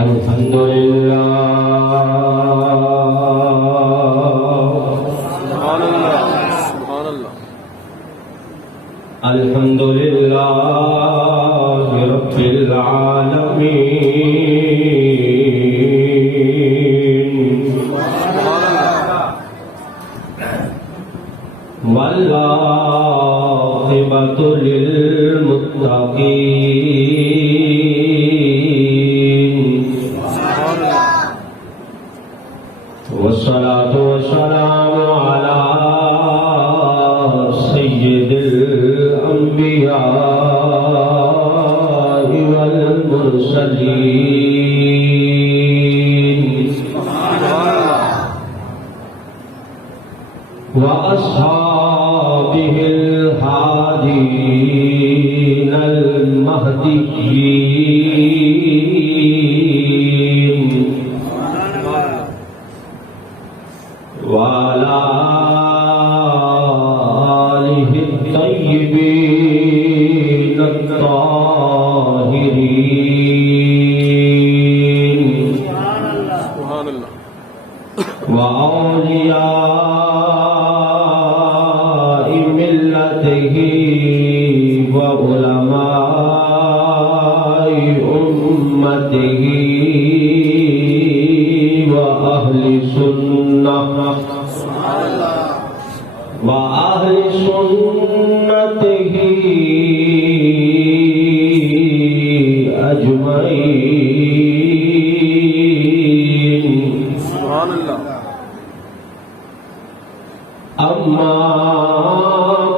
الحمد للہ الحمد للہ رب العالمین والعاقبۃ للمتقین والصلاة والسلام علی سید الانبیاء والمرسلین وأصحابه الهادين المهديين وعلى آله الطيبين الطاهرين وأولياء ملته وعلماء أمته وأهل سنته أجمعين. أما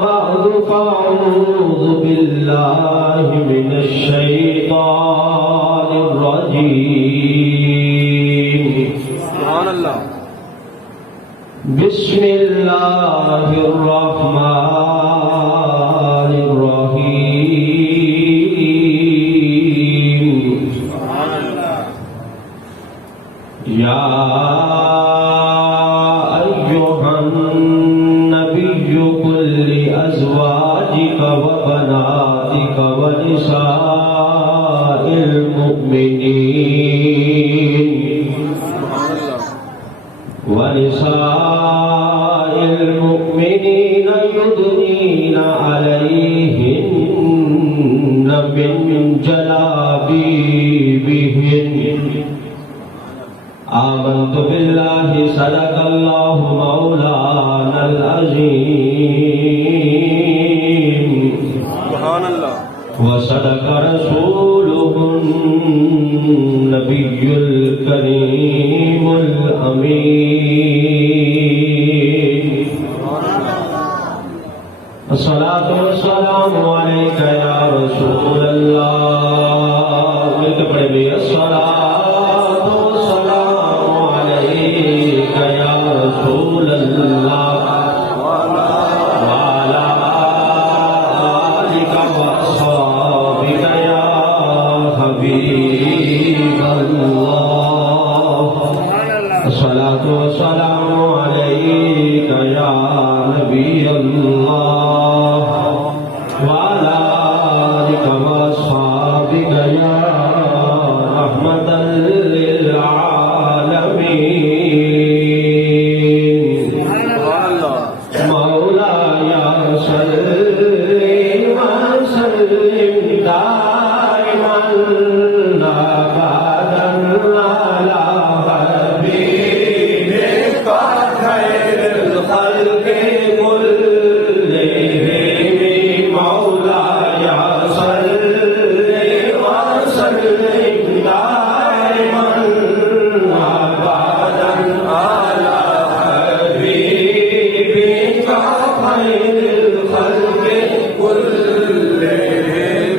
بعد فأعوذ بالله من الشيطان الرجيم. بسم الله الرحمن الرحيم. يا أيها النبي قل لأزواجك وبناتك ونساء المؤمنين يدنين عليهن من جلابيبهن. آمنت بالله صدق الله مولانا العظيم وصدق رسوله النبي الكريم الأمين. الصلاة والسلام عليك يا رسول الله. الصلاة والسلام عليك يا رسول الله وعلى آلك وأصحابك يا حبيب الله. الصلاة والسلام عليك يا نبي الله وعلى آلك وأصحابك يا رحمة للعالمين. مولاي صل وسلم دائما أبدا على حبيبك خير الخلق كلهم. مولاي صل وسلم دائما أبدا على حبيبك خير الخلق كلهم.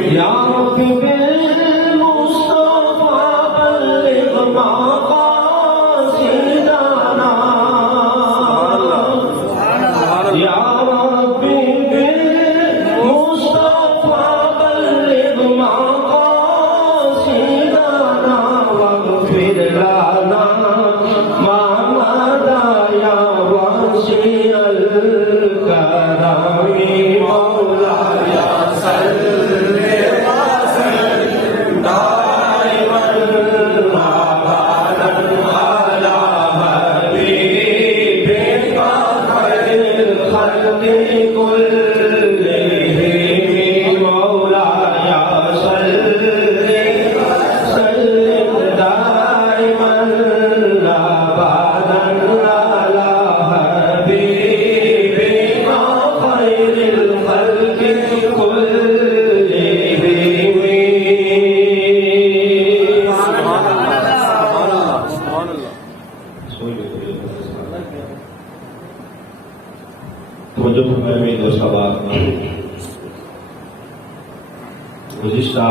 گزشتہ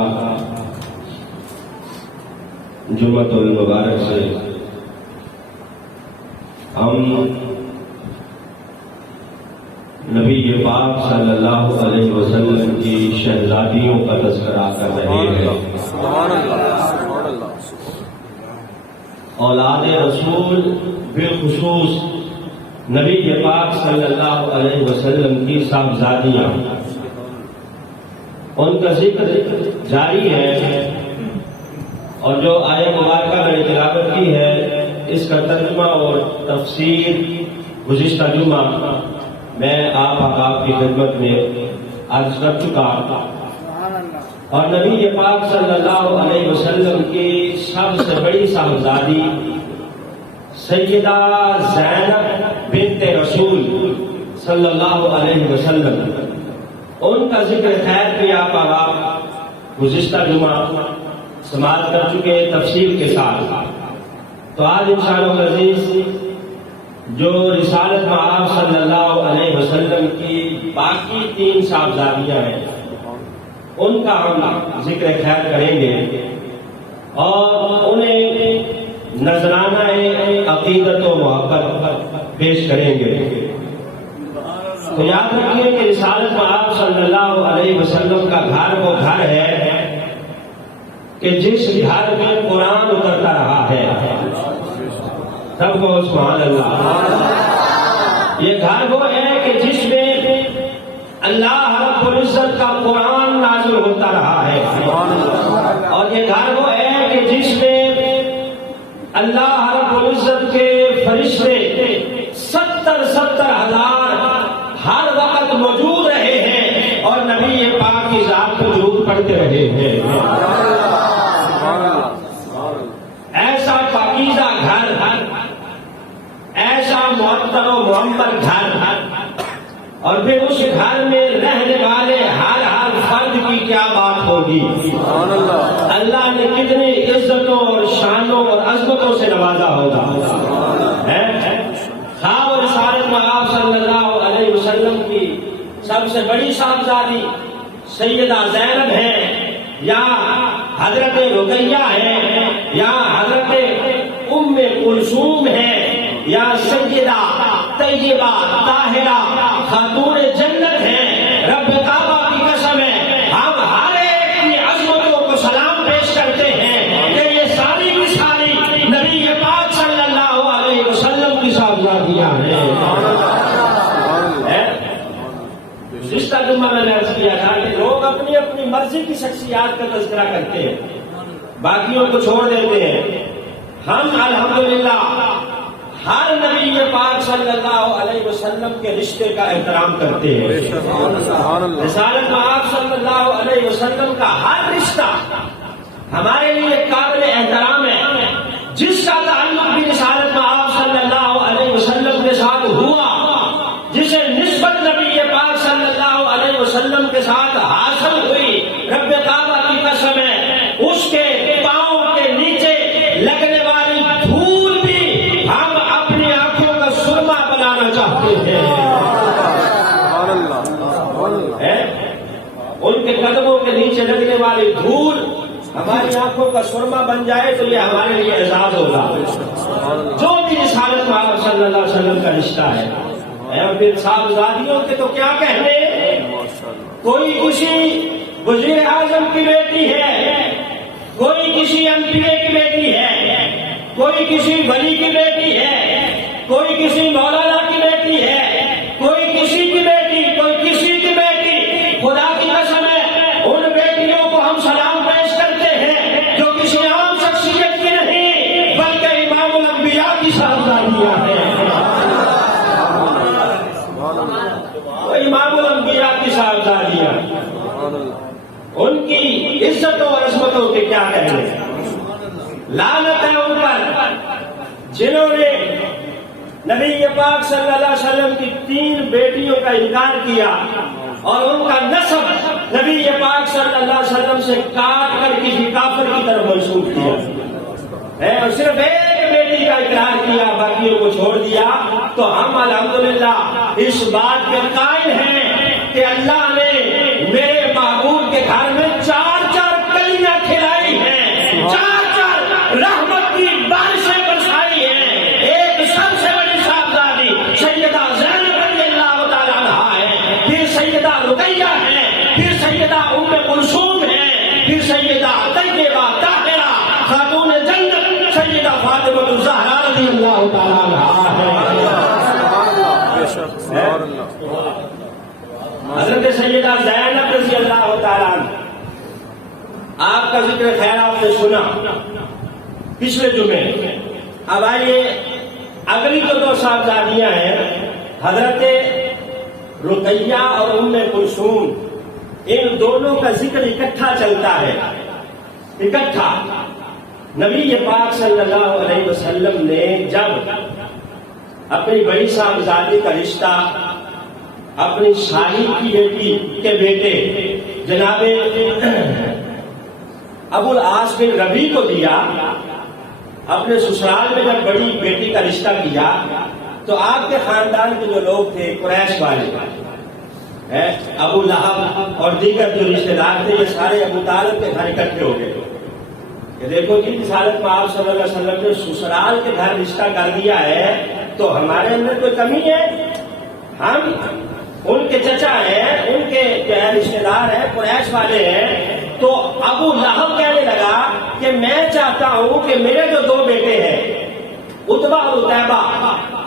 جمعۃ المبارک سے ہم نبی پاک صلی اللہ علیہ وسلم کی شہزادیوں کا تذکرہ کر رہے ہیں۔ اولاد رسول بالخصوص نبی پاک صلی اللہ علیہ وسلم کی صاحبزادیاں، ان کا ذکر جاری ہے، اور جو آیت مبارکہ میں نے تلاوت کی ہے اس کا ترجمہ اور تفسیر گزشتہ جمعہ میں آپ کی خدمت میں عرض کر چکا، اور نبی پاک صلی اللہ علیہ وسلم کی سب سے بڑی صاحبزادی سیدہ زینب بنت رسول صلی اللہ علیہ وسلم، ان کا ذکر خیر بھی آپ گزشتہ جمعہ سماعت کر چکے تفصیل کے ساتھ۔ تو آج انشاءاللہ العزیز جو رسالت مآب صلی اللہ علیہ وسلم کی باقی 3 صاحبزادیاں ہیں ان کا ہم ذکر خیر کریں گے اور انہیں نذرانہ عقیدت و محبت پیش کریں گے۔ تو یاد رکھیے کہ رسالت مآب صلی اللہ علیہ وسلم کا گھر وہ گھر ہے کہ جس گھر میں قرآن اترتا رہا ہے، سب کو سبحان اللہ۔ یہ گھر وہ ہے کہ جس میں اللہ رب العزت کا قرآن نازل ہوتا رہا ہے، اور یہ گھر وہ ہے کہ جس میں اللہ رب العزت کے فرشتے 70,000 ہر وقت موجود رہے ہیں اور نبی پاک کی ذات کو درود پڑھتے رہے ہیں۔ ایسا پاکیزہ گھر، ایسا معطر و معمر گھر، اور پھر اس گھر میں رہنے والے ہر فرد کی کیا بات ہوگی، اللہ نے کتنی عزتوں اور شانوں اور عظمتوں سے نوازا ہوگا۔ خواب اور رسالت مآب صلی اللہ علیہ وسلم کی سب سے بڑی صاحبزادی سیدہ زینب ہے، یا حضرت رقیہ ہے، یا حضرت ام کلثوم ہے، یا سیدہ طیبہ طاہرہ خاتون جنت ہے۔ رب کعبہ کی قسم ہے، ہم ہر ایک کی عظمتوں کو سلام پیش کرتے ہیں کہ یہ ساری کی ساری نبی پاک صلی اللہ علیہ وسلم کی صاحبزادیاں ہیں۔ گزشتہ جمعہ میں نے عرض کیا تھا کہ لوگ اپنی اپنی مرضی کی شخصیات کا تذکرہ کرتے ہیں، باقیوں کو چھوڑ دیتے ہیں۔ ہم الحمدللہ ہر نبی پاک صلی اللہ علیہ وسلم کے رشتے کا احترام کرتے ہیں۔ رسالت مآب صلی اللہ علیہ وسلم کا ہر رشتہ ہمارے لیے قابل احترام ہے۔ جس کا تعلق بھی رسالت مآب صلی اللہ علیہ وسلم کے ساتھ ہوا، جسے نسبت نبی پاک صلی اللہ علیہ وسلم کے ساتھ حاصل ہوئی، رب کعبہ کی قسم ہے اس کے پاؤں کے نیچے لگنے والی دھول بھی ہم اپنی آنکھوں کا سرما بنانا چاہتے ہیں۔ ان کے قدموں کے نیچے لگنے والی دھول ہماری آنکھوں کا سرما بن جائے تو یہ ہمارے لیے اعزاز ہوگا۔ جو بھی رسالت مآب صلی اللہ علیہ وسلم کا رشتہ ہے، اور پھر صاحبزادیوں کے تو کیا کہنے، کوئی کسی وزیر اعظم کی بیٹی ہے، کوئی کسی MP کی بیٹی ہے، کوئی کسی ولی کی بیٹی ہے، کوئی کسی مولانا کی بیٹی ہے، کوئی کسی کی بیٹی، کوئی کسی کی بیٹی۔ خدا کی قسم ہے ان بیٹیوں کو ہم سلام پیش کرتے ہیں جو کسی عام شخصیت کی نہیں بلکہ امام الانبیاء کی صاحبزادیاں ہیں۔ امام الانبیاء کی صاحبزادیاں، ان کی عزتوں اور عظمتوں کے کیا کہنے۔ لعنت ہے ان پر جنہوں نے نبی پاک صلی اللہ علیہ وسلم کی 3 بیٹیوں کا انکار کیا اور ان کا نسب نبی پاک صلی اللہ علیہ وسلم سے کاٹ کر کسی کافر کی طرف منسوب کیا ہے، اور صرف ایک بیٹی کا اقرار کیا، باقیوں کو چھوڑ دیا۔ تو ہم الحمدللہ اس بات کے قائل ہیں کہ اللہ نے میرے محبوب کے گھر میں 4 پھر سیدہ طیبہ طاہرہ خاتون جنت سیدہ فاطمہ الزہرا رضی اللہ تعالیٰ عنہا ہے۔ حضرت سیدہ زینب رضی اللہ تعالیٰ عنہ، آپ کا ذکر خیر آپ نے سنا پچھلے جمعے۔ اب آئیے اگلی جو دو صاحبزادیاں ہیں، حضرت رقیہ اور ام کلثوم، ان دونوں کا ذکر اکٹھا چلتا ہے، اکٹھا۔ نبی پاک صلی اللہ علیہ وسلم نے جب اپنی بڑی صاحبزادی کا رشتہ اپنی شاہی کی بیٹی کے بیٹے جناب ابو العاص بن ربیع کو دیا، اپنے سسرال میں جب بڑی بیٹی کا رشتہ کیا تو آپ کے خاندان کے جو لوگ تھے قریش والے، ابو لہب اور دیگر جو رشتے دار تھے، یہ سارے ابو طالب کے گھر اکٹھے ہو گئے کہ دیکھو جی اس حالت میں آپ صلی اللہ علیہ وسلم نے سسرال کے گھر رشتہ کر دیا ہے تو ہمارے اندر کوئی کمی ہے؟ ہم ان کے چچا ہیں، ان کے جو ہے رشتے دار ہیں، قریش والے ہیں۔ تو ابو لہب کہنے لگا کہ میں چاہتا ہوں کہ میرے جو دو بیٹے ہیں عتبہ اور عتیبہ،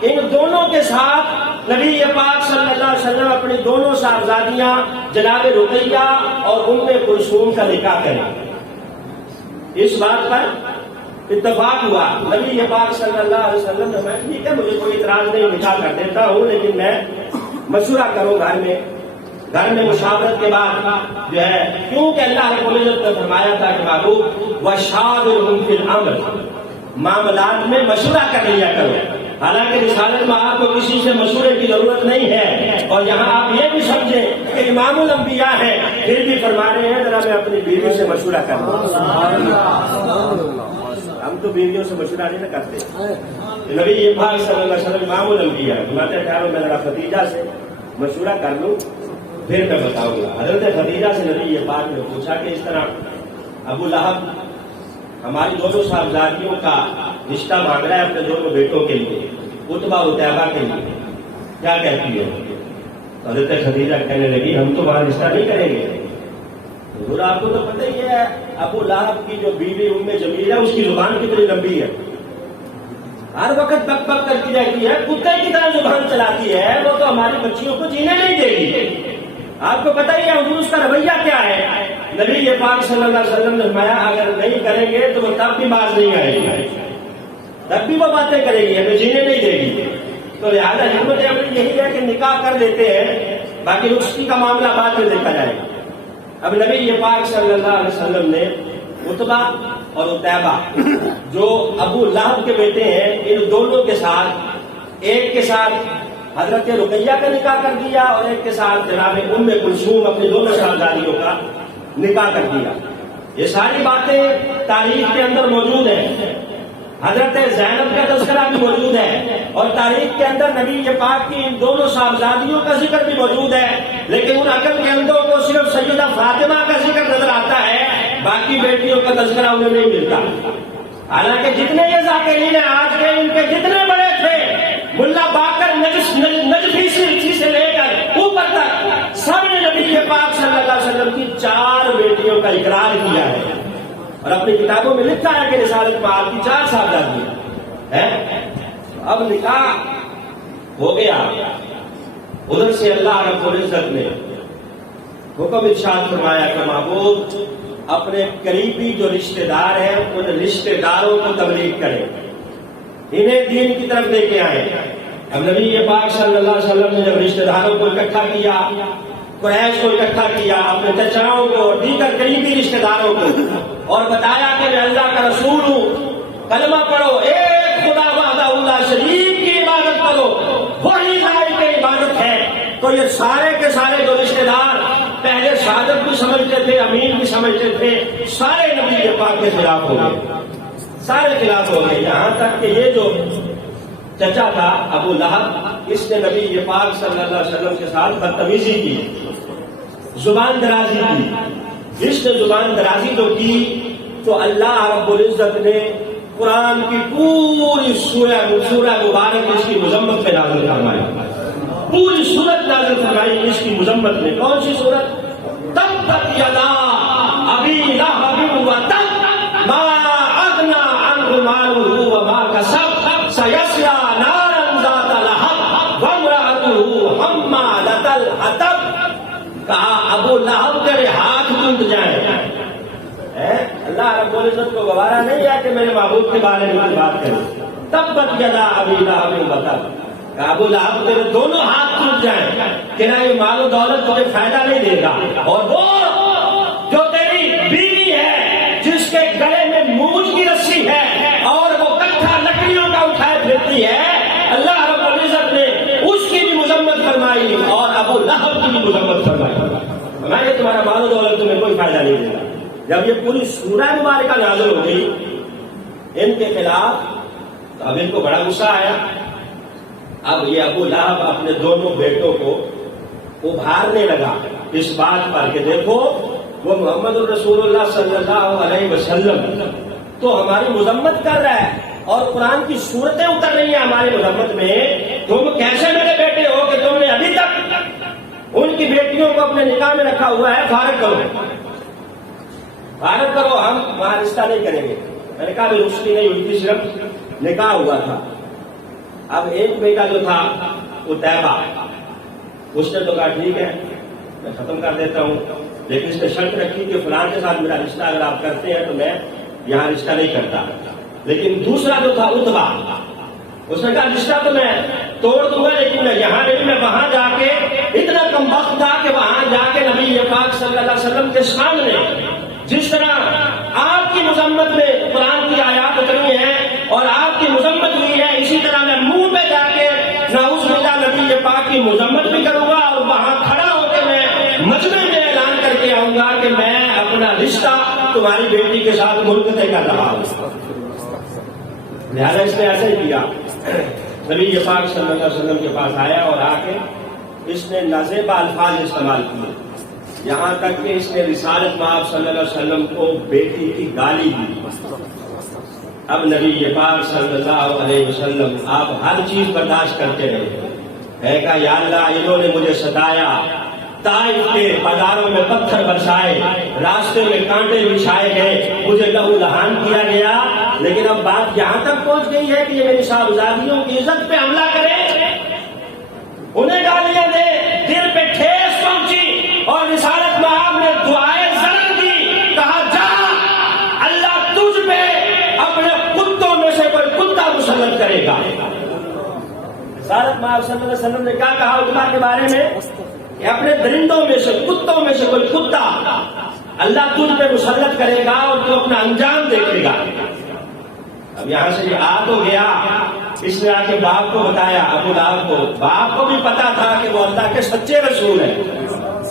ان دونوں کے ساتھ نبی پاک صلی اللہ علیہ وسلم اپنی دونوں صاحبزادیاں جناب رقیہ اور ام کلثوم کا نکاح کریں۔ اس بات پر اتفاق ہوا۔ نبی پاک صلی اللہ علیہ وسلم نے کہا ٹھیک ہے، مجھے کوئی اعتراض نہیں، نکاح کر دیتا ہوں، لیکن میں مشورہ کروں گھر میں مشاورت کے بعد جو ہے، کیونکہ اللہ رب العزت نے فرمایا تھا کہ محبوب وَشَاوِرْهُمْ فِي الْأَمْرِ، معاملات میں مشورہ کر لیا کرو۔ حالانکہ رسالت میں آپ کو کسی سے مشورے کی ضرورت نہیں ہے، اور یہاں آپ یہ بھی سمجھیں کہ امام الانبیاء ہیں، پھر بھی فرما رہے ہیں ذرا میں اپنی بیوی سے مشورہ کروں۔ ہم تو بیویوں سے مشورہ نہیں کرتے۔ نبی پاک صلی اللہ علیہ وسلم امام الانبیاء فرماتے ہیں میں ذرا خدیجہ سے مشورہ کر لوں پھر میں بتاؤں گا۔ حضرت خدیجہ سے نبی پاک نے پوچھا کہ اس طرح ابو لہب ہماری دونوں صاحبزادیوں کا رشتہ مانگ رہا ہے اپنے دونوں بیٹوں کے لیے، عتبہ اور عتیبہ کے لیے، کیا کہتی ہے؟ حضرت خدیجہ کہنے لگی ہم تو وہاں رشتہ نہیں کریں گے۔ حضور آپ کو تو پتہ ہی ہے ابو لہب کی جو بیوی ام جمیل ہے اس کی زبان کتنی لمبی ہے، ہر وقت بک بک کرتی رہتی ہے، کتے کی طرح زبان چلاتی ہے، وہ تو ہماری بچیوں کو جینے نہیں دے گی۔ آپ کو پتہ ہی ہے حضور اس کا رویہ کیا ہے۔ نبی پاک صلی اللہ علیہ وسلم نے فرمایا اگر نہیں کریں گے تو وہ تب بھی باز نہیں آئے گی، تب بھی وہ باتیں کرے گی، ہمیں جینے نہیں دے گی۔ تو لہٰذا حکمت عملی یہی ہے کہ نکاح کر دیتے ہیں، باقی رخصتی کا معاملہ بعد میں دیکھا جائے گا۔ اب نبی پاک صلی اللہ علیہ وسلم نے عتبہ اور عتیبہ جو ابو لہب کے بیٹے ہیں، ان دونوں کے ساتھ ایک کے ساتھ حضرت رقیہ کا نکاح کر دیا اور ایک کے ساتھ جناب ام کلثوم اپنی دونوں صاحبزادیوں کا نکاح کر دیا۔ یہ ساری باتیں تاریخ کے اندر موجود ہیں، حضرت زینب کا تذکرہ بھی موجود ہے، اور تاریخ کے اندر نبی پاک کی ان دونوں صاحبزادیوں کا ذکر بھی موجود ہے، لیکن ان عقل کے اندر کو صرف سیدہ فاطمہ کا ذکر نظر آتا ہے، باقی بیٹیوں کا تذکرہ انہیں نہیں ملتا۔ حالانکہ جتنے یہ ذاکرین ہیں آج کے، ان کے جتنے بڑے تھے، ملا باقر نجفی سے لے کر اوپر تک سب نے نبی پاک صلی اللہ علیہ وسلم کی 4 بیٹیوں کا اقرار کیا ہے، اور اپنی کتابوں میں لکھا ہے کہ رسالت میں آپ کی 4 صاحبزادیاں ہیں۔ اب نکاح ہو گیا، ادھر سے اللہ رب العزت نے حکم ارشاد فرمایا کہ محبوب اپنے قریبی جو رشتہ دار ہیں ان رشتہ داروں کو تبلیغ کریں، انہیں دین کی طرف لے کے آئیں۔ اب نبی پاک صلی اللہ علیہ وسلم نے جب رشتہ داروں کو اکٹھا کیا، قریش کو اکٹھا کیا، اپنے چچاؤں کو اور دیگر قریبی رشتہ داروں کو، اور بتایا کہ میں اللہ کا رسول ہوں، کلمہ پڑھو، ایک خدا وحدہ لا شریک کی عبادت کرو، وہی لائق عبادت ہے، تو یہ سارے کے سارے جو رشتہ دار پہلے صادق بھی سمجھتے تھے، امین بھی سمجھتے تھے، سارے نبی پاک کے خلاف ہو گئے، سارے خلاف ہو گئے، یہاں تک کہ یہ جو چچا تھا ابو لہب، اس نے نبی پاک صلی اللہ علیہ وسلم کے ساتھ بدتمیزی کی، زبان درازی کی۔ اس نے زبان درازی جو کی تو اللہ رب العزت نے قرآن کی پوری سورہ مبارک اس کی مذمت میں نازل فرمائی، پوری سورت نازل فرمائی اس کی مذمت میں۔ کون سی سورت؟ تبت یدا ابی لہب ما اغنى عنه ماله وما كسب سيصلى نارا ذات لهب وامرأته حمالة الحطب. کہا ابو لہب تیرے ہاتھ ٹوٹ جائیں. اللہ رب العزت کو گوارا نہیں ہے کہ میرے معبود کے بارے میں کوئی بات کرے. تبت یدا ابی لہب وتب. کہا ابو لہب تیرے دونوں ہاتھ ٹوٹ جائیں کہ نہ یہ مال و دولت تجھے فائدہ نہیں دے گا، اور وہ جو تیری بیوی ہے جس کے گلے میں موج کی رسی ہے اور وہ کٹھا لکڑیوں کا اٹھائے پھرتی ہے، اللہ رب العزت نے اس کی بھی مذمت فرمائی اور ابو لہب کی بھی مذمت فرمائی. میں یہ تمہارا مال و دولت تمہیں کوئی فائدہ نہیں دے گا. جب یہ پوری سورہ مبارکہ نازل ہو گئی ان کے خلاف تو اب ان کو بڑا غصہ آیا. اب یہ ابو لہب اپنے دونوں بیٹوں کو ابھارنے لگا اس بات پر کہ دیکھو وہ محمد الرسول اللہ صلی اللہ علیہ وسلم تو ہماری مذمت کر رہا ہے اور قرآن کی صورتیں اتر رہی ہیں ہماری مذمت میں. تم کیسے میرے بیٹے ہو کہ تم نے ابھی تک ان کی بیٹیوں کو اپنے نکاح میں رکھا ہوا ہے؟ فارغ کرو، فارغ کرو، ہم وہاں رشتہ نہیں کریں گے. میں نے کہا بھی رشتے نہیں ہوئی تھی، صرف نکاح ہوا تھا. اب ایک بیٹا جو تھا وہ طیبہ، اس نے تو کہا ٹھیک ہے میں ختم کر دیتا ہوں، لیکن اس نے شرط رکھی کہ فلاں کے ساتھ میرا رشتہ اگر آپ کرتے ہیں تو میں یہاں رشتہ نہیں کرتا. لیکن دوسرا جو تھا اتبا، اس نے کہا رشتہ تو میں توڑ دوں گا لیکن میں یہاں نہیں، میں وہاں جا کے اتنا کم وقت تھا کہ وہاں جا کے نبی پاک صلی اللہ علیہ وسلم کے سامنے جس طرح آپ کی مذمت میں قرآن کی آیات اتری ہیں اور آپ کی مذمت ہوئی ہے، اسی طرح میں منہ پہ جا کے نعوذ باللہ نبی پاک کی مذمت بھی کروں گا اور وہاں کھڑا ہو کے میں مجمع میں اعلان کر کے آؤں گا کہ میں اپنا رشتہ تمہاری بیٹی کے ساتھ منقطع کر رہا ہوں. لہٰذا اس نے ایسا ہی کیا. نبی پاک صلی اللہ علیہ وسلم کے پاس آیا اور آ کے اس نے نازیبا الفاظ استعمال کیے، یہاں تک کہ اس نے رسالت مآب صلی اللہ علیہ وسلم کو بیٹی کی گالی دی. اب نبی پاک صلی اللہ علیہ وسلم آپ ہر چیز برداشت کرتے رہے. ہے کہ یا اللہ انہوں نے مجھے ستایا، طائف کے بازاروں میں پتھر برسائے، راستے میں کانٹے بچھائے گئے، مجھے لہو لہان کیا گیا، لیکن اب بات یہاں تک پہنچ گئی ہے کہ یہ میری صاحبزادیوں کی عزت پہ حملہ کرے، انہیں گالیاں دے، دل پہ ٹھیس پہنچی اور رسالت مآب نے دعائیں ضرور دی. کہا جا اللہ تجھ پہ اپنے کتوں میں سے کوئی کتا مسلط کرے گا. رسالت مآب صلی اللہ علیہ وسلم نے کیا کہا اتبا کے بارے میں کہ اپنے درندوں میں سے کتوں میں سے کوئی کتا اللہ تجھ پہ مسلط کرے گا اور تو اپنا انجام دیکھے گا. اب یہاں سے یہ آ تو گیا، اس نے آ کے باپ کو بتایا، ابو لہب کو. باپ کو بھی پتا تھا کہ وہ اللہ کے سچے رسول ہیں،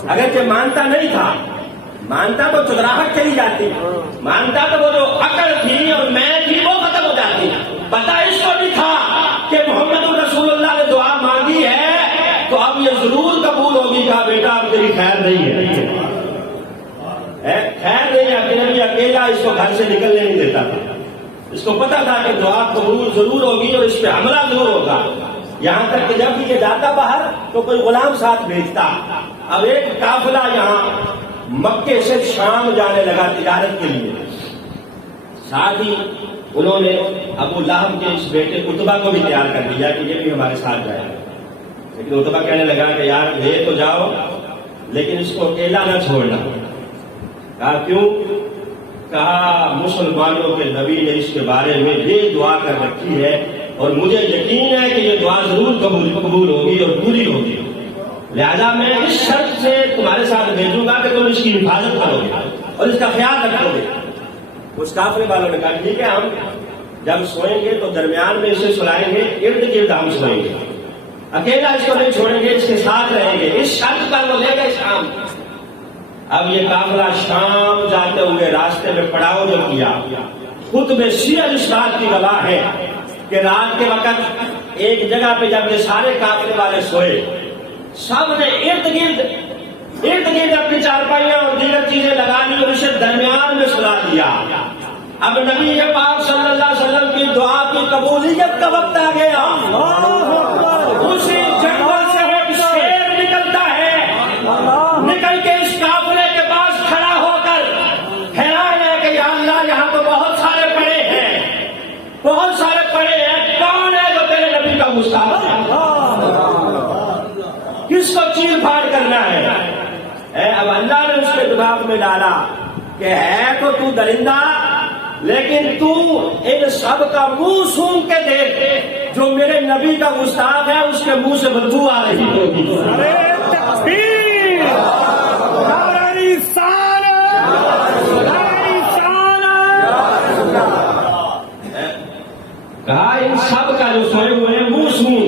اگرچہ مانتا نہیں تھا، مانتا تو چدراہٹ چلی جاتی، مانتا تو وہ جو عقل تھی اور میں تھی وہ ختم ہو جاتی. پتا اس کو بھی تھا کہ محمد رسول اللہ نے دعا مانگی ہے تو اب یہ ضرور قبول ہوگی. کہا بیٹا اب تیری خیر نہیں ہے، خیر نہیں ہے. کہ نبی اکیلا اس کو گھر سے نکلنے نہیں دیتا تھا، اس کو پتا تھا کہ دعا قبول ضرور ہوگی اور اس پہ حملہ ضرور ہوگا. یہاں تک کہ جب یہ جاتا باہر تو کوئی غلام ساتھ بھیجتا. اب ایک قافلہ یہاں مکے سے شام جانے لگا تجارت کے لیے، ساتھ ہی انہوں نے ابو لہب کے اس بیٹے اتبا کو بھی تیار کر دیا کہ یہ بھی ہمارے ساتھ جائے. لیکن اتبا کہنے لگا کہ یار لے تو جاؤ لیکن اس کو اکیلا نہ چھوڑنا. کہا کیوں؟ کہا مسلمانوں کے نبی نے اس کے بارے میں یہ دعا کر رکھی ہے اور مجھے یقین ہے کہ یہ دعا ضرور قبول ہوگی اور پوری ہوگی، لہذا میں اس شرط سے تمہارے ساتھ بھیجوں گا کہ تم اس کی حفاظت کرو گے اور اس کا خیال رکھو گے. اس قافلے والوں نے کہا ٹھیک ہے، ہم جب سوئیں گے تو درمیان میں اسے سلائیں گے، ارد گرد ہم سوئیں گے، اکیلا اس کو نہیں چھوڑیں گے، اس کے ساتھ رہیں گے. اس شرط پر وہ لے گئے شام. اب یہ قافلہ شام جاتے ہوئے راستے میں پڑاؤ جو کیا، خود میں سیر اس بات کی گواہ ہے کہ رات کے وقت ایک جگہ پہ جب یہ سارے قافلے والے سوئے، سب نے ارد گرد اپنی چارپائیاں اور دیگر چیزیں لگا لی اور اسے درمیان میں سلا دیا. اب نبی پاک صلی اللہ علیہ وسلم کی دعا کی قبولیت کا وقت آ گیا. اسی جنگل سے وہ شیر نکلتا ہے، نکل کے اس قافلے کے پاس کھڑا ہو کر حیران ہے کہ یا اللہ یہاں تو بہت کرنا ہے۔ اب اللہ نے اس کے دماغ میں ڈالا کہ ہے تو درندہ، لیکن تو ان سب کا منہ سونگ کے دیکھ، جو میرے نبی کا گستاخ ہے اس کے منہ سے بدبو آ رہی ہوگی۔ کہا ان سب کا جو سوئے ہوئے ہیں منہ سون۔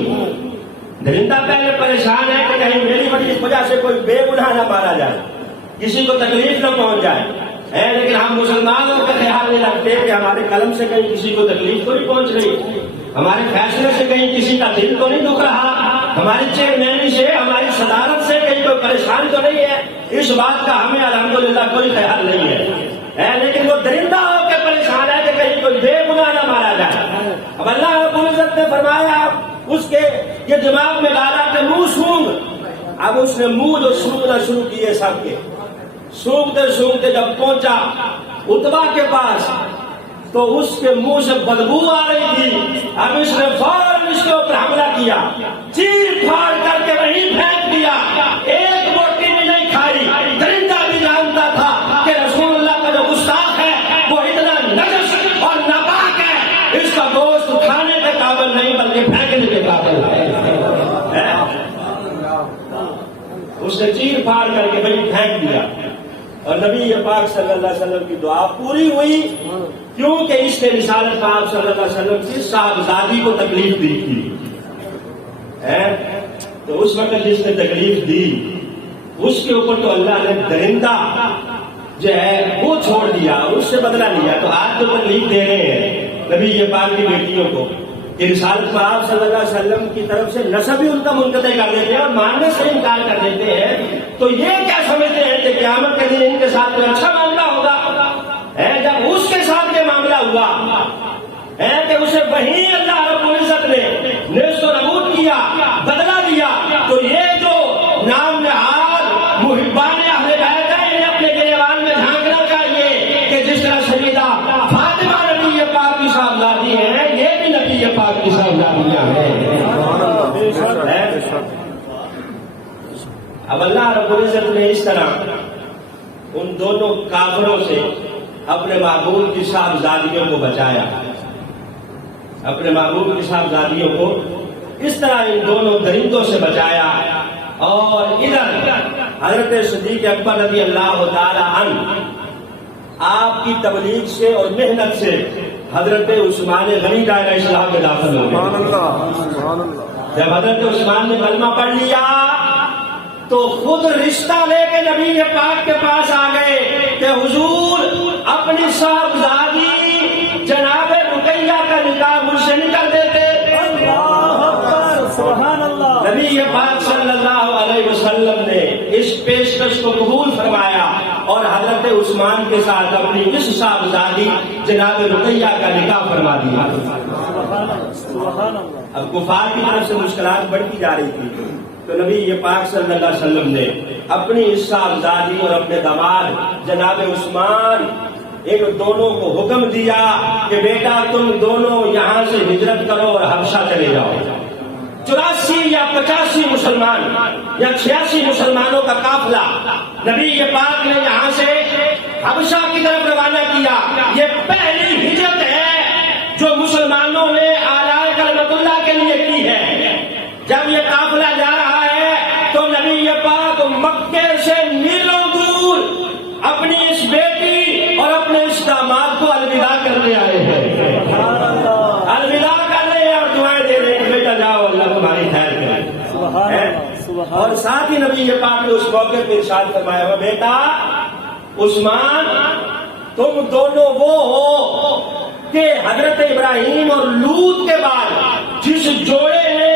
درندہ پہلے پریشان ہے کہ کہیں میری وجہ سے کوئی بے گناہ نہ مارا جائے، کسی کو تکلیف نہ پہنچ جائے، لیکن ہم مسلمانوں کا خیال نہیں رکھتے کہ ہمارے قلم سے کہیں کسی کو تکلیف تو نہیں پہنچ رہی، ہمارے فیصلے سے کہیں کسی کا دل تو نہیں دکھ رہا، ہماری چیئرمینی سے ہماری صدارت سے کہیں کوئی پریشان تو نہیں ہے۔ اس بات کا ہمیں الحمدللہ کوئی خیال نہیں ہے، لیکن وہ درندہ ہو کے پریشان ہے کہ کہیں کوئی بے گناہ نہ مارا جائے۔ اب اللہ رب العزت نے فرمایا اس کے یہ دماغ میں ڈالا کہ منہ سونگ۔ اب اس نے منہ جو سونگنا شروع کیے سب کے، سونگتے سونگتے جب پہنچا اتبا کے پاس تو اس کے منہ سے بدبو آ رہی تھی۔ اب اس نے فوراً اس کے اوپر حملہ کیا، چیر پھاڑ کر کے وہیں پھینک دیا، ایک روٹی بھی نہیں کھائی۔ درندہ بھی جانتا تھا کہ رسول اللہ کا جو گستاخ ہے وہ اتنا نجس اور ناپاک ہے، اس کا گوشت کھانے کے قابل نہیں بلکہ پھینکنے کے قابل ہے۔ اس نے چیر پھاڑ کر کے وہیں پھینک دیا، اور نبی پاک صلی اللہ علیہ وسلم کی دعا پوری ہوئی، کیونکہ اس نے رسالت پاک صلی اللہ علیہ وسلم کی صاحبزادی کو تکلیف دی تھی۔ تو اس وقت جس نے تکلیف دی اس کے اوپر تو اللہ نے درندہ جو ہے وہ چھوڑ دیا، اس سے بدلہ لیا۔ تو آج جو تکلیف دے رہے ہیں نبی پاک کی بیٹیوں کو کہ رسالت پاک صلی اللہ علیہ وسلم کی طرف سے نسب ہی ان کا منقطع کر دیتے ہیں اور ماننے سے انکار کر دیتے ہیں، تو یہ کیا سمجھتے ہیں کہ قیامت کے دن ان کے ساتھ کوئی اچھا معاملہ ہوگا؟ جب اس کے ساتھ یہ معاملہ ہوا کہ اسے وہیں اللہ رب العزت نے نیست و نابود کیا، بدلہ دیا، تو یہ جو نام نہاد محبان اہل بیت ہے انہیں اپنے گریبان میں جھانکنا چاہیے کہ جس طرح سیدہ فاطمہ نبی پاک کی صاحبزادی ہیں، یہ بھی نبی پاک کی صاحبزادیاں ہیں۔ اب اللہ رب العزت نے اس طرح ان دونوں کافروں سے اپنے محبوب کی صاحبزادیوں کو بچایا، اپنے محبوب کی صاحبزادیوں کو اس طرح ان دونوں درندوں سے بچایا۔ اور ادھر حضرت صدیق اکبر رضی اللہ تعالی عنہ آپ کی تبلیغ سے اور محنت سے حضرت عثمان غنی دائرہ اسلام میں داخل ہو گئے۔ جب حضرت عثمان نے کلمہ پڑھ لیا تو خود رشتہ لے کے نبی پاک کے پاس آ گئے کہ حضور اپنی صاحبزادی جناب رقیہ کا نکاح مجھ سے نہیں کر دیتے؟ نبی پاک صلی اللہ علیہ وسلم نے اس پیشکش کو قبول فرمایا اور حضرت عثمان کے ساتھ اپنی اس صاحبزادی جناب رقیہ کا نکاح فرما دیا۔ اب کفار کی طرف سے مشکلات بڑھتی جا رہی تھی، تو نبی پاک صلی اللہ علیہ وسلم نے اپنی اس صاحبزادی اور اپنے داماد جناب عثمان ان دونوں کو حکم دیا کہ بیٹا تم دونوں یہاں سے ہجرت کرو اور حبشہ چلے جاؤ۔ 84 یا 85 مسلمان یا 86 مسلمانوں کا قافلہ نبی پاک نے یہاں سے حبشہ کی طرف روانہ کیا۔ یہ پہلی ہجرت ہے جو مسلمانوں نے اعلی کلمت اللہ کے لیے کی ہے۔ جب یہ قافلہ جا رہا ہے تو نبی پاک مکے سے میلوں دور اپنی اس بیٹی اور اپنے اس داماد کو الوداع کرنے آئے ہیں، الوداع کرنے اور دعائیں دے رہے ہیں، بیٹا جاؤ اللہ تمہاری خیر کرے۔ اور ساتھ ہی نبی پاک نے اس موقع پہ ارشاد فرمایا ہوا بیٹا عثمان تم دونوں وہ ہو کہ حضرت ابراہیم اور لوط کے بعد جس جوڑے نے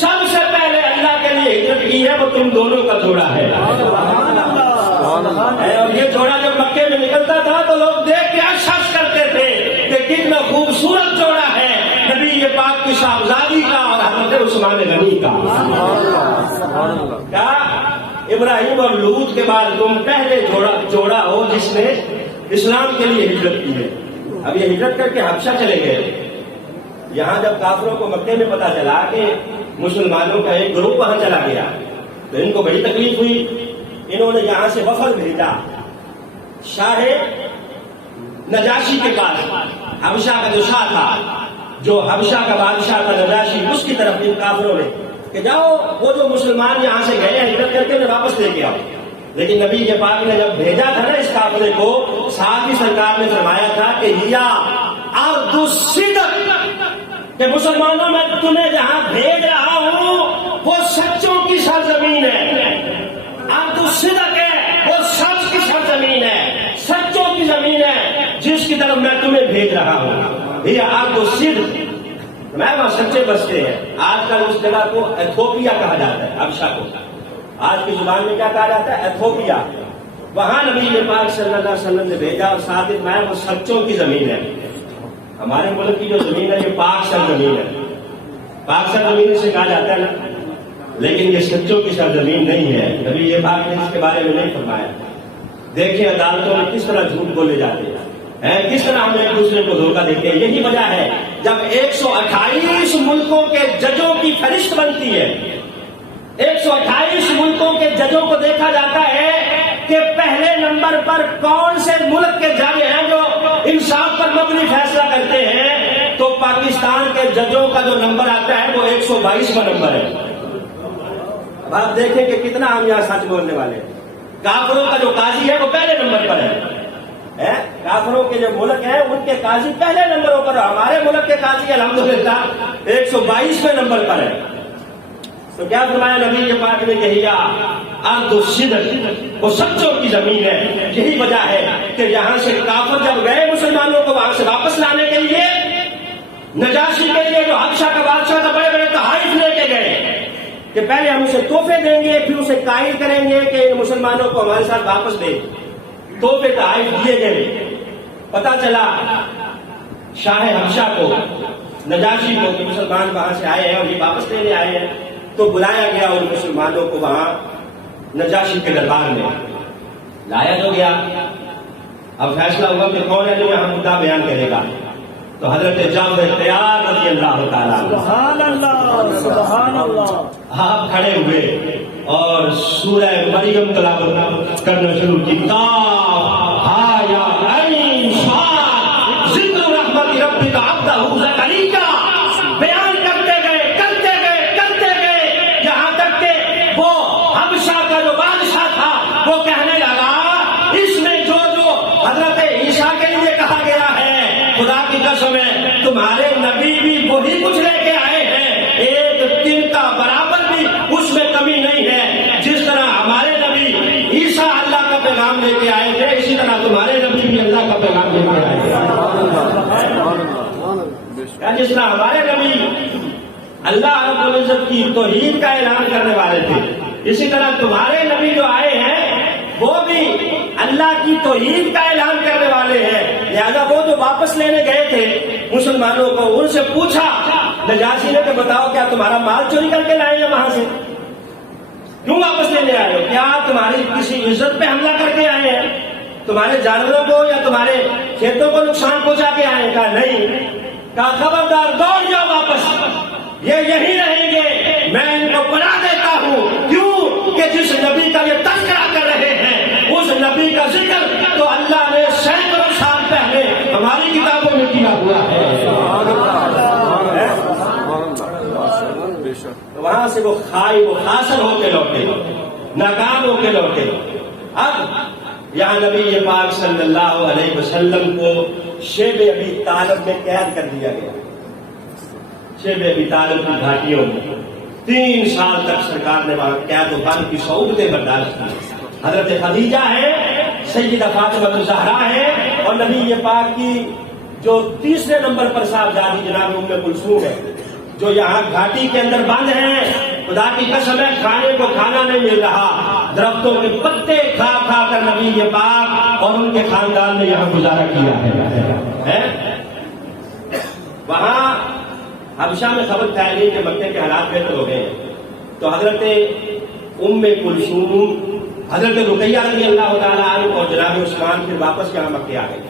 سب سے پہلے اللہ کے لیے ہجرت کی ہے وہ تم دونوں کا جوڑا ہے۔ اور یہ جوڑا جب مکے میں نکلتا تھا تو لوگ دیکھ کے اشش کرتے تھے کہ کتنا خوبصورت جوڑا ہے نبی پاک کی صاحبزادی کا اور حضرت عثمان غنی کا۔ کیا ابراہیم اور لوط کے بعد تم پہلے جوڑا ہو جس نے اسلام کے لیے ہجرت کی ہے۔ اب یہ ہجرت کر کے حبشہ چلے گئے۔ یہاں جب کافروں کو مکے میں پتا چلا کہ مسلمانوں کا ایک گروپ وہاں چلا گیا تو ان کو بڑی تکلیف ہوئی. انہوں نے یہاں سے وفد بھیجا شاہ نجاشی کے پاس. حبشہ کا جو شاہ تھا, جو حبشہ کا بادشاہ تھا نجاشی, اس کی طرف ان کافروں نے کہ جاؤ وہ جو مسلمان یہاں سے گئے ہیں ہجرت کر کے انہیں واپس لے کے آؤ. لیکن نبی کے پاک نے جب بھیجا تھا نا اس قافلے کو, ساتھ ہی سرکار نے فرمایا تھا کہ یا ارض الصدق, کہ مسلمانوں میں تمہیں جہاں بھیج رہا ہوں وہ سچوں کی سرزمین ہے. ارض الصدق ہے, وہ سچ کی سرزمین ہے, سچوں کی زمین ہے جس کی طرف میں تمہیں بھیج رہا ہوں. یہ ارض الصدق, میں وہاں سچے بستے ہیں. آج کل اس جگہ کو ایتھوپیا کہا جاتا ہے, حبشہ کو آج کی زبان میں کیا کہا جاتا ہے, ایتھوپیا. وہاں نبی پاک صلی اللہ علیہ وسلم نے بھیجا اور ساتھ میں وہ سچوں کی زمین ہے. ہمارے ملک کی جو زمین ہے یہ پاک سرزمین ہے, پاک سرزمین سے کہا جاتا ہے نا, لیکن یہ سچوں کی سرزمین نہیں ہے. نبی پاک نے اس کے بارے میں نہیں فرمایا. دیکھیں عدالتوں میں کس طرح جھوٹ بولے جاتے ہیں, کس طرح ہم ایک دوسرے کو دھوکہ دیتے ہیں. یہی وجہ ہے جب 128 ملکوں کے ججوں کی فہرست بنتی ہے, 128 ملکوں کے ججوں کو دیکھا جاتا ہے کہ پہلے نمبر پر کون سے ملک کے جج ہیں جو انصاف پر مبنی فیصلہ کرتے ہیں, تو پاکستان کے ججوں کا جو نمبر آتا ہے وہ 122واں نمبر ہے. اب آپ دیکھیں کہ کتنا ہم یہاں سچ بولنے والے ہیں. کافروں کا جو قاضی ہے وہ پہلے نمبر پر ہے, کافروں کے جو ملک ہیں ان کے قاضی پہلے نمبروں پر. ہمارے ملک کے قاضی الحمدللہ 122ویں نمبر پر ہے. تو کیا فرمایا نبی کے پاک نے کہ ارض الصدق, وہ سچوں کی زمین ہے. یہی وجہ ہے کہ یہاں سے کافر جب گئے مسلمانوں کو وہاں سے واپس لانے کے لیے, نجاشی کے لیے جو حبشہ کا بادشاہ تھا, بڑے بڑے تحائف لے کے گئے کہ پہلے ہم اسے تحفے دیں گے, پھر اسے قائل کریں گے کہ مسلمانوں کو ہمارے ساتھ واپس دے. تحفے تحائف دیے گئے. پتا چلا شاہ حبشہ کو, نجاشی کو, کہ مسلمان وہاں سے آئے ہیں اور یہ واپس لینے آئے ہیں. تو بلایا گیا اور مسلمانوں کو وہاں نجاشی کے دربار میں لایا جو گیا. اب فیصلہ ہوا کہ کون ہے جو یہاں مدعا بیان کرے گا. تو حضرت جعفر طیار رضی اللہ تعالیٰ سبحان اللہ سبحان اللہ آپ کھڑے ہوئے اور سورہ مریم تلاوت کرنا شروع کی. کاف ہا یا عین صاد ذکر رحمت ربک عبدہ زکریا بیان کرتے گئے یہاں تک کہ وہ حبشہ کا جو بادشاہ تھا وہ کہنے لگا اس میں جو حضرت عیسیٰ کے لیے کہا گیا ہے, خدا کی قسم ہے تمہارے نبی بھی وہی کچھ لے کے آئے ہیں, ایک دن کا برابر بھی اس میں کمی نہیں ہے. جس طرح ہمارے نبی عیسیٰ اللہ کا پیغام لے کے آئے تھے, اسی طرح تمہارے نبی بھی اللہ کا پیغام لے کے آئے تھے. جس طرح ہمارے نبی اللہ رب العزت کی توحید کا اعلان کرنے والے تھے, اسی طرح تمہارے نبی جو آئے ہیں وہ بھی اللہ کی توحید کا اعلان کرنے والے ہیں. لہذا وہ جو واپس لینے گئے تھے مسلمانوں کو, ان سے پوچھا نجاشی نے کہ بتاؤ کیا تمہارا مال چوری کر کے لائے ہیں وہاں سے, کیوں واپس لینے آئے ہو, کیا تمہاری کسی عزت پہ حملہ کر کے آئے ہیں, تمہارے جانوروں کو یا تمہارے کھیتوں کو نقصان پہنچا کے آئے ہیں. کہا نہیں. کہا خبردار دوڑ جاؤ واپس, یہ یہی رہیں گے, میں ان کو پناہ دیتا ہوں. کیوں کہ جس نبی کا یہ تذکرہ کر رہے ہیں اس نبی کا ذکر تو اللہ نے سینکڑوں سال پہلے ہماری کتابوں میں کیا ہوا ہے. تو وہاں سے وہ خاسر ہو کے لوٹے, ناکام ہو کے لوٹے. اب یہاں نبی پاک صلی اللہ علیہ وسلم کو شیب ابی طالب میں قید کر دیا گیا. شیب ابی طالب کی گھاٹیوں میں 3 سال تک سرکار نے وہاں قید و بند کی صعوبتیں برداشت کی. حضرت خدیجہ ہے, سیدہ فاطمہ الزہرا ہے, اور نبی پاک کی جو 3 نمبر پر صاحبزادی جناب ام کلثوم ہے, جو یہاں گھاٹی کے اندر بند ہیں. خدا کی قسم ہے کھانے کو کھانا نہیں مل رہا, درختوں کے پتے کھا کھا کر نبی پاک اور ان کے خاندان نے یہاں گزارا کیا ہے. وہاں حبشہ میں خبر پھیل گئی کہ مکے کے حالات بہتر ہو گئے ہیں. تو حضرت ام کلثوم, حضرت رقیہ رضی اللہ تعالیٰ عنہ اور جناب عثمان پھر واپس یہاں مکے آ گئے.